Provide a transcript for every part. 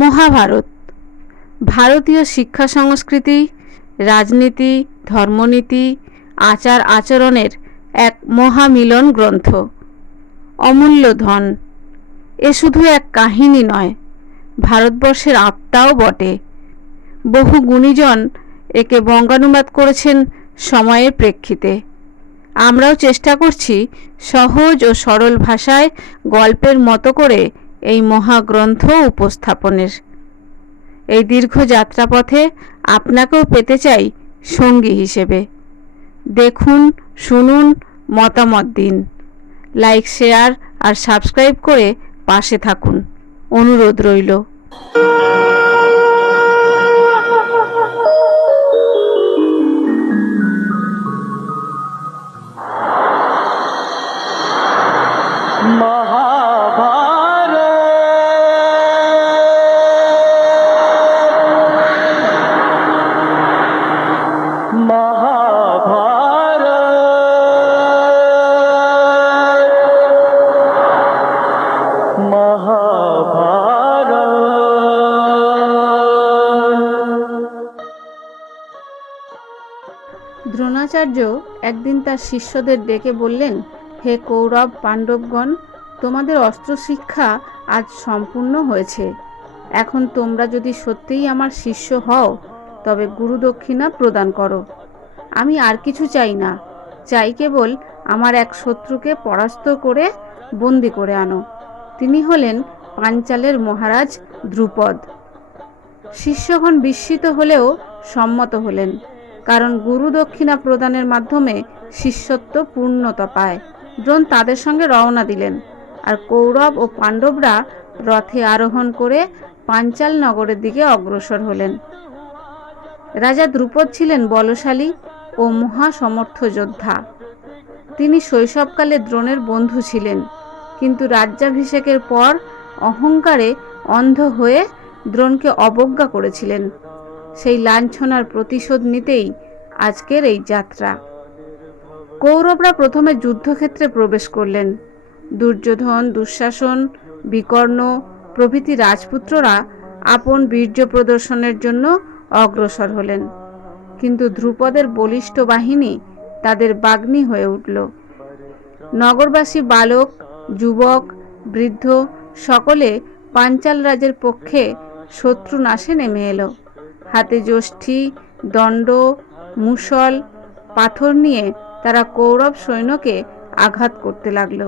মহাভারত ভারতীয় শিক্ষা সংস্কৃতি, রাজনীতি, ধর্মনীতি, আচার আচরণের এক মহামিলন গ্রন্থ। অমূল্য ধন। এ শুধু এক কাহিনী নয়, ভারতবর্ষের আত্মাও বটে। বহু গুণীজন একে বঙ্গানুবাদ করেছেন সময়ের প্রেক্ষিতে। আমরাও চেষ্টা করছি সহজ ও সরল ভাষায় গল্পের মতো করে এই মহাগ্রন্থ উপস্থাপনের। এই দীর্ঘ যাত্রাপথে আপনাকেও পেতে চাই সঙ্গী হিসেবে। দেখুন, শুনুন, মতামত দিন। লাইক, শেয়ার আর সাবস্ক্রাইব করে পাশে থাকুন, অনুরোধ রইল। দ্রোণাচার্য একদিন তার শিষ্যদের ডেকে বললেন, হে কৌরব পাণ্ডবগণ, তোমাদের অস্ত্র শিক্ষা আজ সম্পূর্ণ হয়েছে। এখন তোমরা যদি সত্যিই আমার শিষ্য হও তবে গুরুদক্ষিণা প্রদান করো। আমি আর কিছু চাই না, চাই কেবল আমার এক শত্রুকে পরাস্ত করে বন্দি করে আনো। তিনি হলেন পাঞ্চালের মহারাজ দ্রুপদ। শিষ্যগণ বিস্মিত হলেও সম্মত হলেন, কারণ গুরু দক্ষিণা প্রদানের মাধ্যমে শিষ্যত্ব পূর্ণতা পায়। দ্রোণ তাদের সঙ্গে রওনা দিলেন, আর কৌরব ও পাণ্ডবরা রথে আরোহণ করে পাঞ্চাল নগরের দিকে অগ্রসর হলেন। রাজা দ্রুপদ ছিলেন বলশালী ও মহাসমর্থ যোদ্ধা। তিনি শৈশবকালে দ্রোণের বন্ধু ছিলেন, কিন্তু রাজ্যাভিষেকের পর অহংকারে অন্ধ হয়ে দ্রোণকে অবজ্ঞা করেছিলেন। সেই লাঞ্ছনার প্রতিশোধ নিতেই আজকের এই যাত্রা। কৌরবরা প্রথমে যুদ্ধক্ষেত্রে প্রবেশ করলেন। দুর্যোধন, দুঃশাসন, বিকর্ণ প্রভৃতি রাজপুত্ররা আপন বীর্য প্রদর্শনের জন্য অগ্রসর হলেন, কিন্তু দ্রুপদের বলিষ্ঠ বাহিনী তাদের বাগ্মী হয়ে উঠল। নগরবাসী বালক, যুবক, বৃদ্ধ সকলে পাঞ্চাল রাজের পক্ষে শত্রু নাশে নেমে এলো। হাতে যষ্টি, দণ্ড, মুষল, পাথর নিয়ে তারা কৌরব সৈন্যকে আঘাত করতে লাগলো।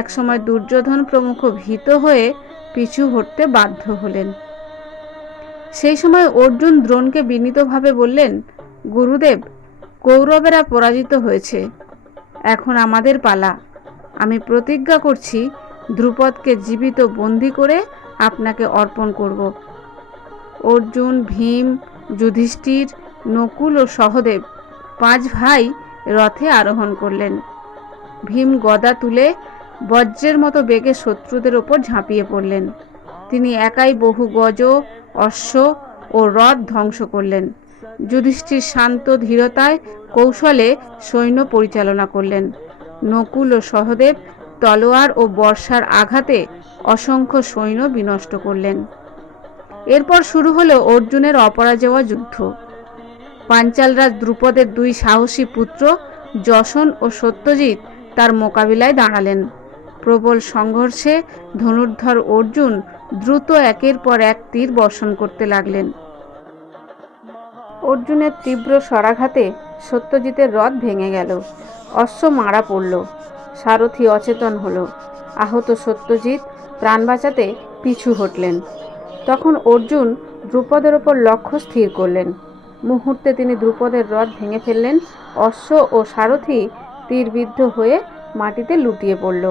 একসময় দুর্যোধন প্রমুখ ভীত হয়ে পিছু হটতে বাধ্য হলেন। সেই সময় অর্জুন দ্রোণকে বিনীতভাবে বললেন, গুরুদেব, কৌরবেরা পরাজিত হয়েছে, এখন আমাদের পালা। আমি প্রতিজ্ঞা করছি দ্রুপদকে জীবিত বন্দী করে আপনাকে অর্পণ করব। অর্জুন, ভীম, যুধিষ্ঠির, নকুল ও সহদেব 5 ভাই রথে আরোহণ করলেন। ভীম গদা তুলে বজ্রের মতো বেগে শত্রুদের ওপর ঝাঁপিয়ে পড়লেন। তিনি একাই বহু গজ, অশ্ব ও রথ ধ্বংস করলেন। যুধিষ্ঠির শান্ত ধীরতায় কৌশলে সৈন্য পরিচালনা করলেন। নকুল ও সহদেব তলোয়ার ও বর্ষার আঘাতে অসংখ্য সৈন্য বিনষ্ট করলেন। এরপর শুরু হলো অর্জুনের অপরাজেয় যুদ্ধ। পাঞ্চালরাজ দ্রুপদের 2 সাহসী পুত্র যশন ও সত্যজিৎ তার মোকাবিলায় দাঁড়ালেন। প্রবল সংঘর্ষে ধনুর্ধর অর্জুন দ্রুত একের পর এক তীর বর্ষণ করতে লাগলেন। অর্জুনের তীব্র শরাঘাতে সত্যজিতের রথ ভেঙে গেল, অশ্ব মারা পড়ল, সারথি অচেতন হল। আহত সত্যজিৎ প্রাণ বাঁচাতে পিছু হটলেন। তখন অর্জুন দ্রুপদের ওপর লক্ষ্য স্থির করলেন। মুহূর্তে তিনি দ্রুপদের রথ ভেঙে ফেললেন। অশ্ব ও সারথি তীরবিদ্ধ হয়ে মাটিতে লুটিয়ে পড়ল।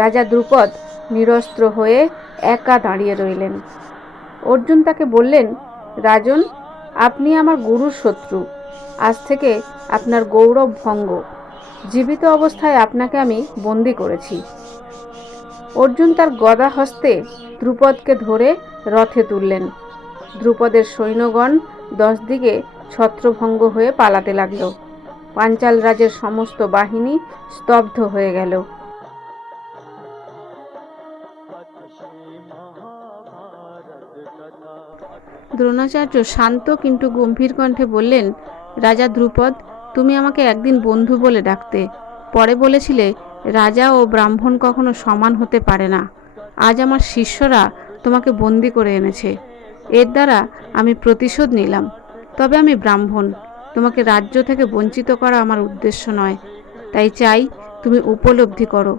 রাজা দ্রুপদ নিরস্ত্র হয়ে একা দাঁড়িয়ে রইলেন। অর্জুন তাকে বললেন, রাজন, আপনি আমার গুরুর শত্রু, আজ থেকে আপনার গৌরব ভঙ্গ। জীবিত অবস্থায় আপনাকে আমি বন্দী করেছি। অর্জুন তার গদা হস্তে দ্রুপদকে ধরে রথে তুললেন। দ্রুপদের সৈন্যগণ 10 দিকে ছত্রভঙ্গ হয়ে পালাতে লাগল। পাঞ্চাল রাজের সমস্ত বাহিনী স্তব্ধ হয়ে গেল। দ্রোণাচার্য শান্ত কিন্তু গম্ভীর কণ্ঠে বললেন, রাজা দ্রুপদ, তুমি আমাকে একদিন বন্ধু বলে ডাকতে, পরে বলেছিলে রাজা ও ব্রাহ্মণ কখনো সমান হতে পারে না। আজ আমার শিষ্যরা তোমাকে বন্দি করে এনেছে, এর দ্বারা আমি প্রতিশোধ নিলাম। তবে আমি ব্রাহ্মণ, তোমাকে রাজ্য থেকে বঞ্চিত করা আমার উদ্দেশ্য নয়। তাই চাই তুমি উপলব্ধি করো,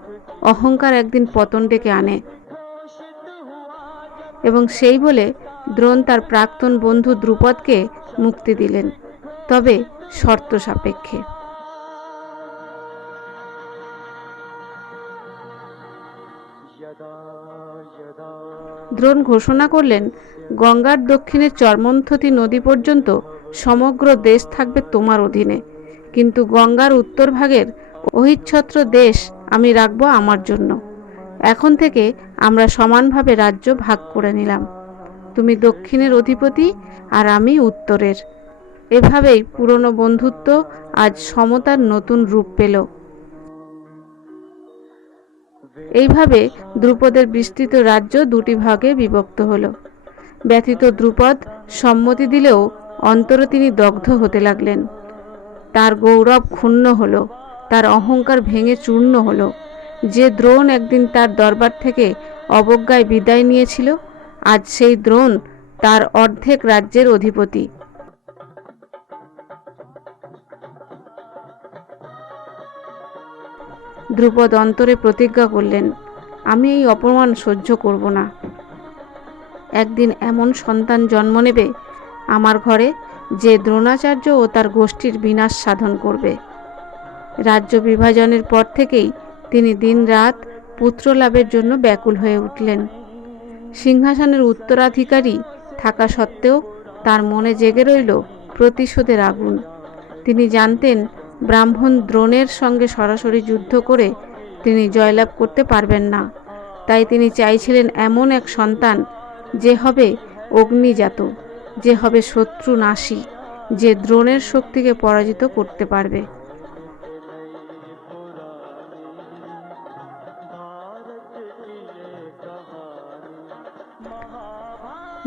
অহংকার একদিন পতন ডেকে আনে। এবং সেই বলে দ্রোণ তার প্রাক্তন বন্ধু দ্রুপদকে মুক্তি দিলেন, তবে শর্ত সাপেক্ষে। দ্রোণ ঘোষণা করলেন, গঙ্গার দক্ষিণে চর্মন্থতী নদী পর্যন্ত সমগ্র দেশ থাকবে তোমার অধীনে, কিন্তু গঙ্গার উত্তর ভাগের অহিচ্ছত্র দেশ আমি রাখবো আমার জন্য। এখন থেকে আমরা সমানভাবে রাজ্য ভাগ করে নিলাম, তুমি দক্ষিণের অধিপতি আর আমি উত্তরের। এভাবেই পুরনো বন্ধুত্ব আজ সমতার নতুন রূপ পেল। এইভাবে দ্রুপদের বিস্তৃত রাজ্য দুটি ভাগে বিভক্ত হল। ব্যথিত দ্রুপদ সম্মতি দিলেও অন্তরে তিনি দগ্ধ হতে লাগলেন। তার গৌরব ক্ষুণ্ণ হল, তার অহংকার ভেঙে চূর্ণ হল। যে দ্রোণ একদিন তার দরবার থেকে অবজ্ঞায় বিদায় নিয়েছিল, আজ সেই দ্রোণ তার অর্ধেক রাজ্যের অধিপতি। দ্রুপদ অন্তরে প্রতিজ্ঞা করলেন, আমি এই অপমান সহ্য করব না। একদিন এমন সন্তান জন্ম নেবে আমার ঘরে, যে দ্রোণাচার্য ও তার গোষ্ঠীর বিনাশ সাধন করবে। রাজ্য বিভাজনের পর থেকেই তিনি দিনরাত পুত্র লাভের জন্য ব্যাকুল হয়ে উঠলেন। সিংহাসনের উত্তরাধিকারী থাকা সত্ত্বেও তার মনে জেগে রইল প্রতিশোধের আগুন। তিনি জানতেন ব্রাহ্মণ দ্রোণের সঙ্গে সরাসরি যুদ্ধ করে তিনি জয়লাভ করতে পারবেন না। তাই তিনি চাইছিলেন এমন এক সন্তান যে হবে অগ্নিজাত, যে হবে শত্রু নাশী, যে দ্রোণের শক্তিকে পরাজিত করতে পারবে।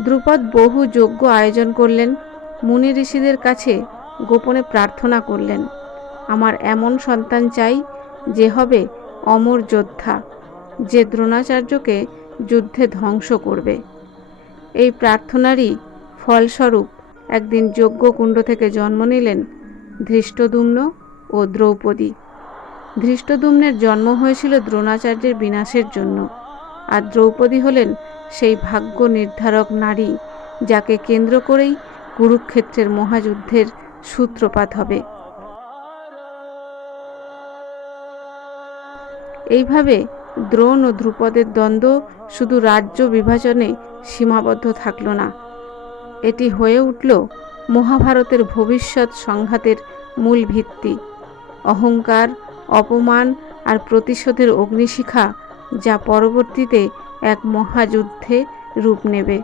দ্রুপদ বহু যজ্ঞ আয়োজন করলেন, মুনি ঋষিদের কাছে গোপনে প্রার্থনা করলেন, আমার এমন সন্তান চাই যে হবে অমর যোদ্ধা, যে দ্রোণাচার্যকে যুদ্ধে ধ্বংস করবে। এই প্রার্থনারই ফলস্বরূপ একদিন যজ্ঞকুণ্ড থেকে জন্ম নিলেন ধৃষ্টদ্যুম্ন ও দ্রৌপদী। ধৃষ্টদ্যুম্নের জন্ম হয়েছিল দ্রোণাচার্যের বিনাশের জন্য, আর দ্রৌপদী হলেন সেই ভাগ্য নির্ধারক নারী, যাকে কেন্দ্র করেই কুরুক্ষেত্রের মহাযুদ্ধের সূত্রপাত হবে। এইভাবে দ্রোণ ও দ্রুপদের দ্বন্দ্ব শুধু রাজ্য বিভাজনে সীমাবদ্ধ থাকল না, এটি হয়ে উঠল মহাভারতের ভবিষ্যৎ সংঘাতের মূল ভিত্তি। অহংকার, অপমান আর প্রতিশোধের অগ্নিশিখা, যা পরবর্তীতে এক মহাযুদ্ধে রূপ নেবে।